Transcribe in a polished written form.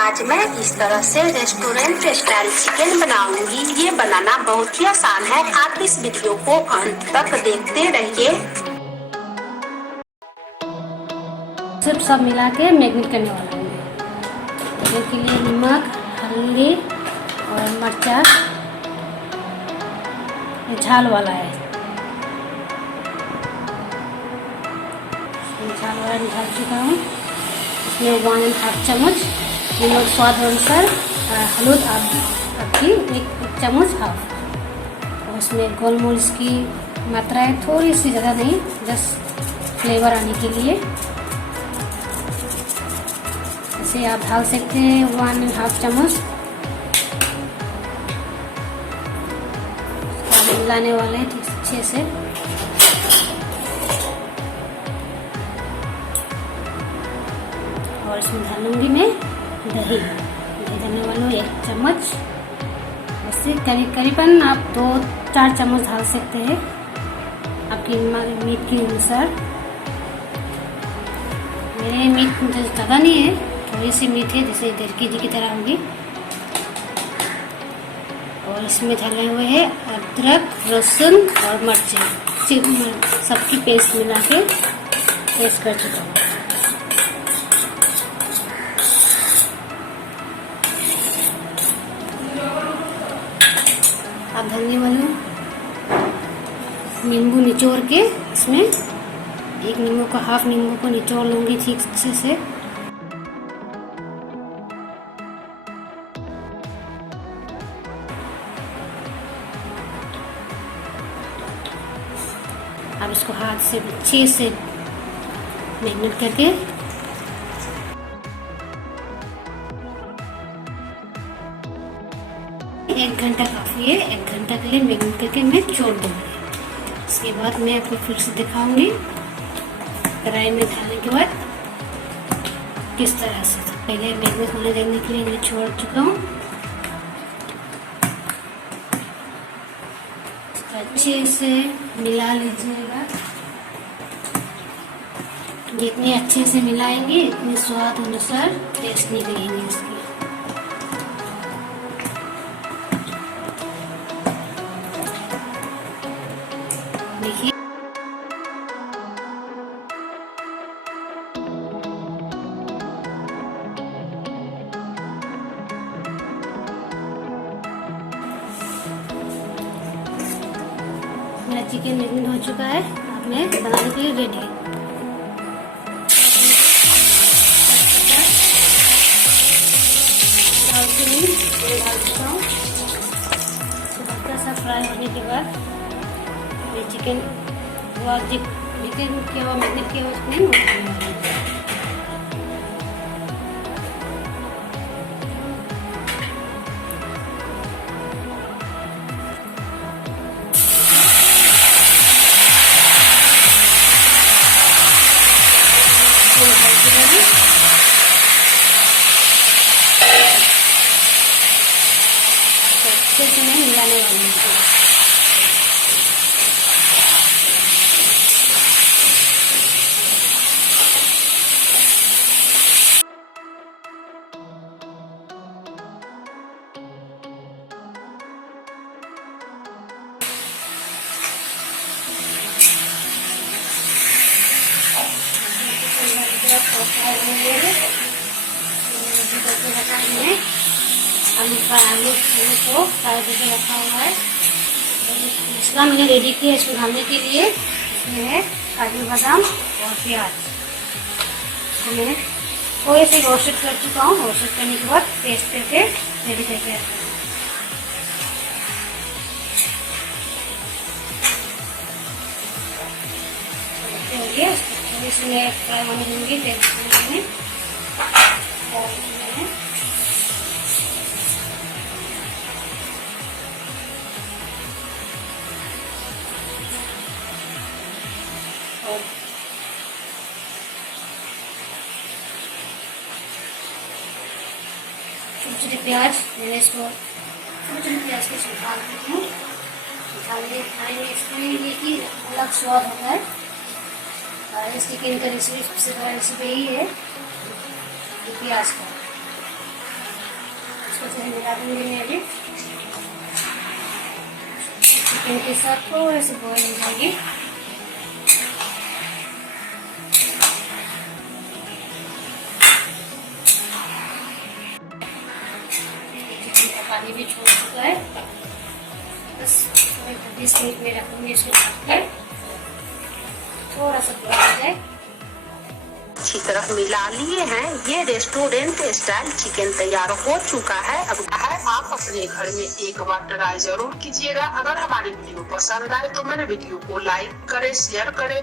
आज मैं इस तरह से रेस्टोरेंट स्टाइल चिकन बनाऊंगी। ये बनाना बहुत ही आसान है, आप इस वीडियो को अंत तक देखते रहिए। सिर्फ सब मिला के मैरिनेट करने वाला हूँ। इसके लिए नमक, हल्दी और मिर्चा, ये झाल वाला है, झाल वाला डाल चुका हूँ। इसमें 1.5 चम्मच नमक स्वाद अनुसार, हल्दी आपकी एक चम्मच हाफ। और उसमें गोलमरीच की मात्रा है थोड़ी सी, ज़्यादा नहीं, जस्ट फ्लेवर आने के लिए। इसे आप डाल सकते हैं 1.5 चम्मच। मिलाने वाले हैं ठीक अच्छे से। और इसमें डालूंगी मैं दही डालने वाली हूँ 1 चम्मच। इससे करीबन आप 2-4 चम्मच डाल सकते हैं आपकी मीट के अनुसार। मेरे मीट मुझे ज़्यादा नहीं है, थोड़ी सी मीट है, जैसे 1.5 kg की तरह होगी। और इसमें डाले हुए हैं अदरक, लहसुन और मिर्ची, सबकी पेस्ट मिला के पेस्ट कर चुका हूँ। अब डालने वाली हूँ नींबू निचोड़ के, इसमें एक नींबू का हाफ नींबू को निचोड़ लूँगी ठीक अच्छे से। अब इसको हाथ से अच्छे से मैरिनेट करके 1 घंटा काफ़ी है। 1 घंटा के लिए मैरिनेट करके मैं छोड़ दूँगी। इसके बाद मैं आपको फिर से दिखाऊंगी कढ़ाई में डालने के बाद किस तरह से। पहले मैरिनेट होने देने के लिए मैं छोड़ चुका हूँ। अच्छे से मिला लीजिएगा। जितने अच्छे से मिलाएंगे उतने स्वाद अनुसार टेस्ट निकलेंगे इसके। देखिए मेरा चिकन मैरिनेट हो चुका है। अब मैं बनाने के लिए रेडी है। डाल चुका हूँ। हल्का सा फ्राई होने के बाद ये चिकन किया हुआ मैरिनेट किया हुआ उसमें अच्छे से मैं मिलाने वाली हूँ। आलू को फ्राई करके रखा हुआ है। इसका मैंने रेडी किया इसको डालने के लिए। इसमें है काजू बादाम और प्याज, तो मैंने थोड़े से रोस्टेड कर चुका हूँ। रोस्टेड करने के बाद पेस्ट करके रेडी करके रखा हूँ। इसमें फ्राई होने दूँगी में छोटे प्याज मैंने इसको छोटे प्याज को निकाल देती हूँ। निकालने खाने में इसमें कि अलग स्वाद होता है। इस चिकन का रेसिपी सबसे बड़ा रेसिपी यही है प्याज का। इसको अच्छे से मिला दूंगी मैं अभी। चिकन के साथ थोड़े से बॉईल हो जाएगी। चिकन का पानी भी छोड़ चुका है। बस 20 मिनट में रखूंगी इसको ढक के, थोड़ा सा बॉईल हो जाए। अच्छी तरह मिला लिए हैं। ये रेस्टोरेंट स्टाइल चिकन तैयार हो चुका है। अब आप अपने घर में एक बार ट्राई जरूर कीजिएगा। अगर हमारी वीडियो पसंद आए तो मेरे वीडियो को लाइक करें, शेयर करें